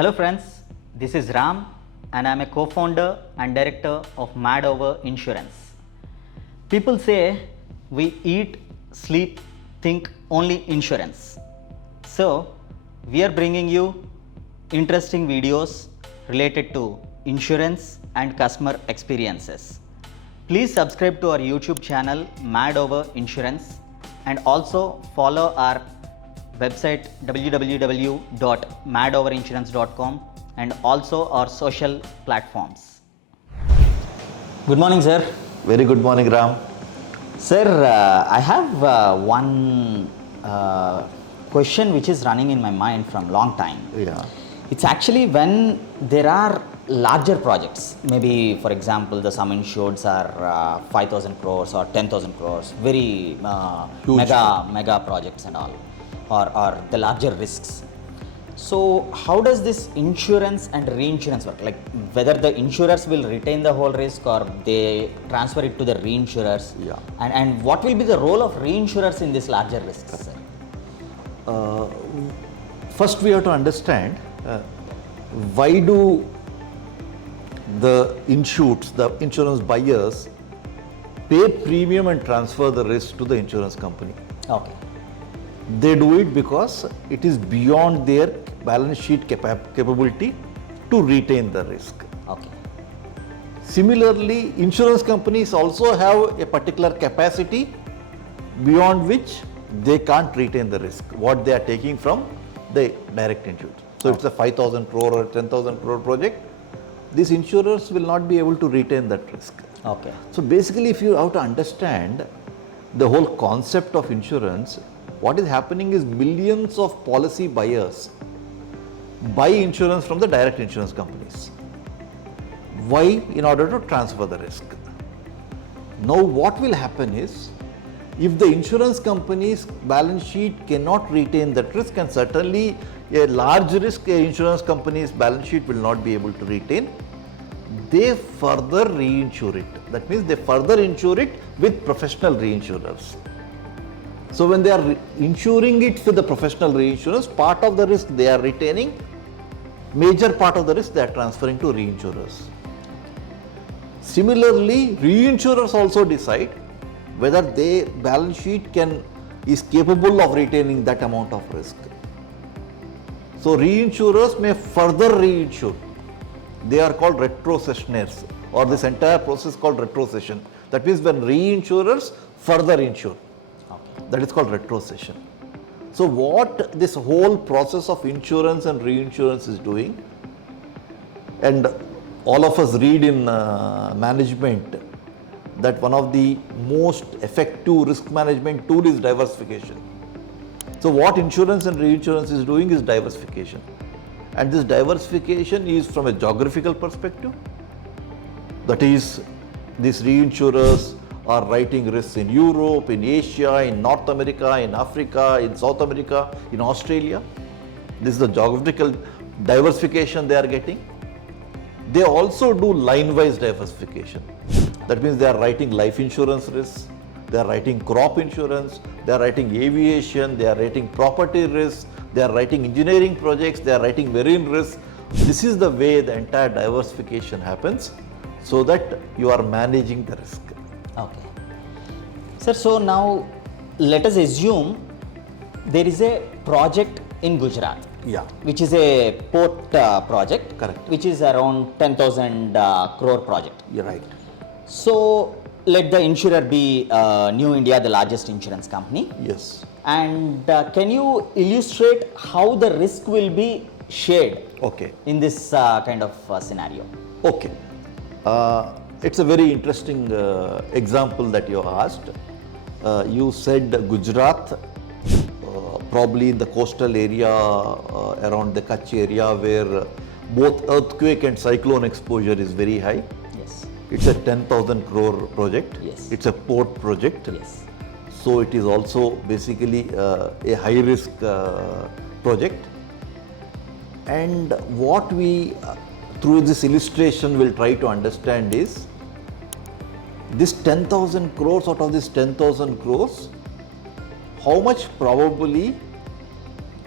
Hello friends, this is Ram and I am a co-founder and director of MadOverInsurance. People say we eat, sleep, think only insurance. So we are bringing you interesting videos related to insurance and customer experiences. Please subscribe to our YouTube channel MadOverInsurance and also follow our website www.madoverinsurance.com and also our social platforms. Good morning, sir. Very good morning, Ram. Sir, I have one question which is running in my mind from long time. Yeah. It's actually when there are larger projects, maybe for example the sum insureds are 5,000 crores or 10,000 crores, very mega projects and all, or the larger risks. So how does this insurance and reinsurance work? Like whether the insurers will retain the whole risk or they transfer it to the reinsurers? Yeah. And what will be the role of reinsurers in this larger risks, sir? First, we have to understand why do the insureds, the insurance buyers, pay premium and transfer the risk to the insurance company. Okay. They do it because it is beyond their balance sheet capability to retain the risk. Okay. Similarly, insurance companies also have a particular capacity beyond which they can't retain the risk, what they are taking from the direct insured. So if it's a 5,000 crore or 10,000 crore project, these insurers will not be able to retain that risk. Okay. So basically, if you have to understand the whole concept of insurance, what is happening is millions of policy buyers buy insurance from the direct insurance companies. Why? In order to transfer the risk. Now what will happen is, if the insurance company's balance sheet cannot retain that risk, and certainly a large risk a insurance company's balance sheet will not be able to retain, they further reinsure it. That means they further insure it with professional reinsurers. So when they are insuring it with the professional reinsurance, part of the risk they are retaining, major part of the risk they are transferring to reinsurers. Similarly, reinsurers also decide whether their balance sheet is capable of retaining that amount of risk. So reinsurers may further reinsure. They are called retrocessionaires, or this entire process called retrocession. That means when reinsurers further insure. That is called retrocession. So what this whole process of insurance and reinsurance is doing, and all of us read in management that one of the most effective risk management tool is diversification. So what insurance and reinsurance is doing is diversification. And this diversification is from a geographical perspective. That is, these reinsurers are writing risks in Europe, in Asia, in North America, in Africa, in South America, in Australia. This is the geographical diversification they are getting. They also do line-wise diversification. That means they are writing life insurance risks, they are writing crop insurance, they are writing aviation, they are writing property risks, they are writing engineering projects, they are writing marine risks. This is the way the entire diversification happens, so that you are managing the risk. Okay. Sir, so now let us assume there is a project in Gujarat. Yeah. Which is a port project. Correct. Which is around 10,000 crore project. You're right. So let the insurer be New India, the largest insurance company. Yes. And can you illustrate how the risk will be shared in this kind of scenario? Okay. It's a very interesting example that you asked. You said Gujarat, probably in the coastal area around the Kutch area, where both earthquake and cyclone exposure is very high. Yes. It's a 10,000 crore project. Yes. It's a port project. Yes. So it is also basically a high risk project. And what we, through this illustration, will try to understand is, this 10,000 crores, out of this 10,000 crores, how much probably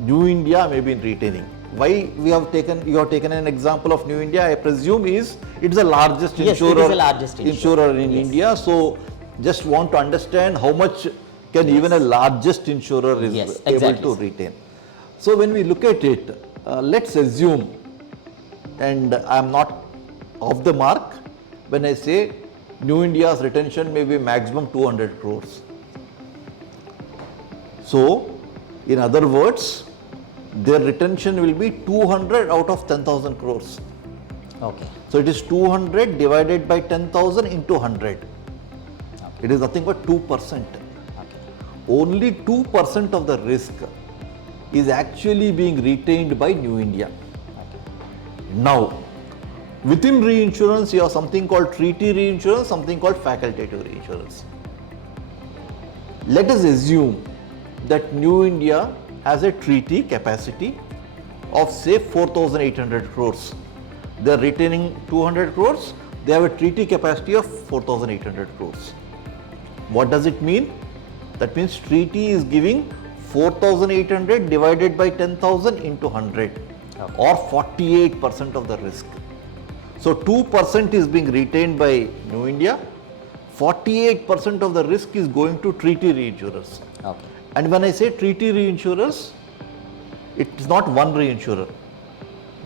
New India may be retaining. why you have taken an example of New India, I presume it's the largest Yes, insurer, it is the largest insurer. in Yes. India. So just want to understand how much can even a largest insurer is Yes, able exactly, to sir. retain. So when we look at it, let's assume, and I am not off the mark when I say New India's retention may be maximum 200 crores. So in other words, their retention will be 200 out of 10,000 crores. Okay. So it is 200 divided by 10,000 into 100. It is nothing but 2%. Okay. Only 2% of the risk is actually being retained by New India. Now, within reinsurance, you have something called treaty reinsurance, something called facultative reinsurance. Let us assume that New India has a treaty capacity of say 4,800 crores. They are retaining 200 crores, they have a treaty capacity of 4,800 crores. What does it mean? That means treaty is giving 4,800 divided by 10,000 into 100 or 48% of the risk. So 2% is being retained by New India, 48% of the risk is going to treaty reinsurers. Okay. And when I say treaty reinsurers, it is not one reinsurer.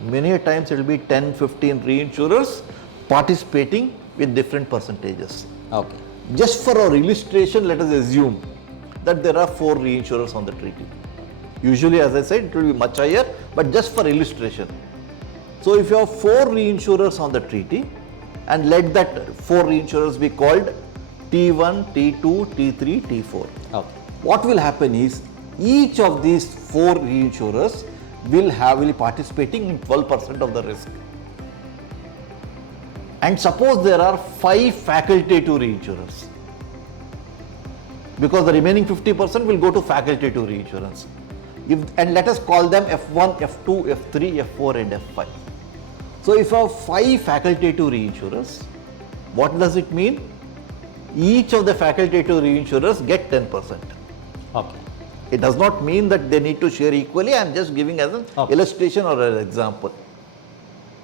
Many a times it will be 10, 15 reinsurers participating with different percentages. Okay. Just for our illustration, let us assume that there are 4 reinsurers on the treaty. Usually, as I said, it will be much higher, but just for illustration. So if you have 4 reinsurers on the treaty, and let that 4 reinsurers be called T1, T2, T3, T4. Okay. What will happen is each of these 4 reinsurers will participating in 12% of the risk. And suppose there are 5 facultative reinsurers, because the remaining 50% will go to facultative reinsurance. And let us call them F1, F2, F3, F4 and F5. So if you have 5 facultative reinsurers, what does it mean? Each of the facultative reinsurers get 10%. Okay. It does not mean that they need to share equally. I am just giving as an illustration or an example.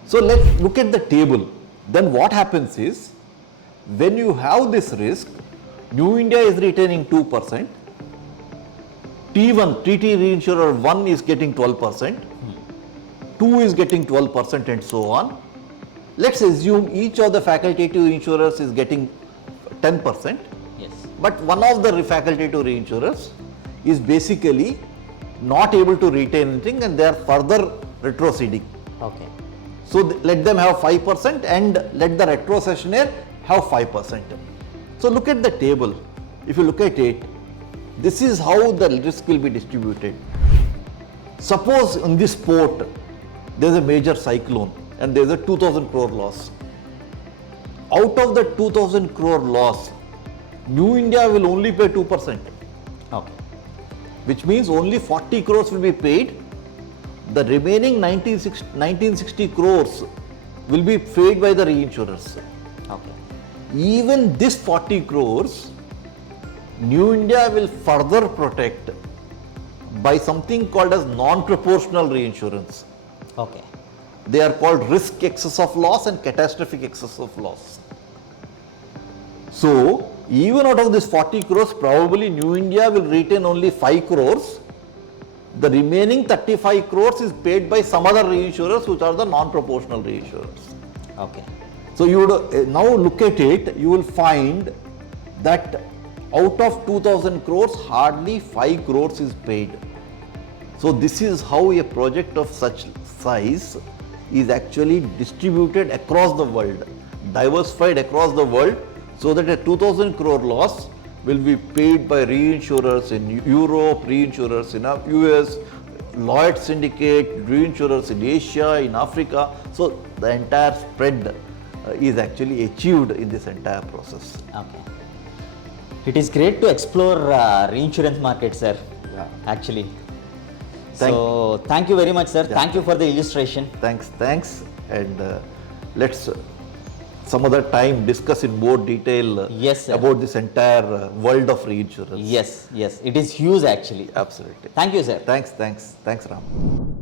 So let's look at the table. Then what happens is, when you have this risk, New India is retaining 2%, T1, treaty reinsurer 1 is getting 12%, 2 is getting 12% and so on. Let's assume each of the facultative insurers is getting 10%, Yes. but one of the facultative reinsurers is basically not able to retain anything and they are further retroceding. Okay. So let them have 5% and let the retrocessionaire have 5%. So look at the table. If you look at it, this is how the risk will be distributed. Suppose in this port, there is a major cyclone and there is a 2,000 crore loss. Out of the 2,000 crore loss, New India will only pay 2%, Okay. which means only 40 crores will be paid. The remaining 1960 crores will be paid by the reinsurers. Okay. Even this 40 crores, New India will further protect by something called as non-proportional reinsurance. Okay. They are called risk excess of loss and catastrophic excess of loss. So, even out of this 40 crores, probably New India will retain only 5 crores. The remaining 35 crores is paid by some other reinsurers, which are the non-proportional reinsurers. Okay. So you would now look at it, you will find that out of 2,000 crores, hardly 5 crores is paid. So this is how a project of such size is actually distributed across the world, diversified across the world, so that a 2,000 crore loss will be paid by reinsurers in Europe, reinsurers in US, Lloyd syndicate, reinsurers in Asia, in Africa. So the entire spread is actually achieved in this entire process. Okay. It is great to explore reinsurance market, sir. Yeah. Actually. Thank you very much, sir. Yeah. Thank you for the illustration. Thanks, and let's some other time discuss in more detail Yes, sir. about this entire world of reinsurance. Yes, yes. It is huge actually. Absolutely. Thank you, sir. Thanks, Ram.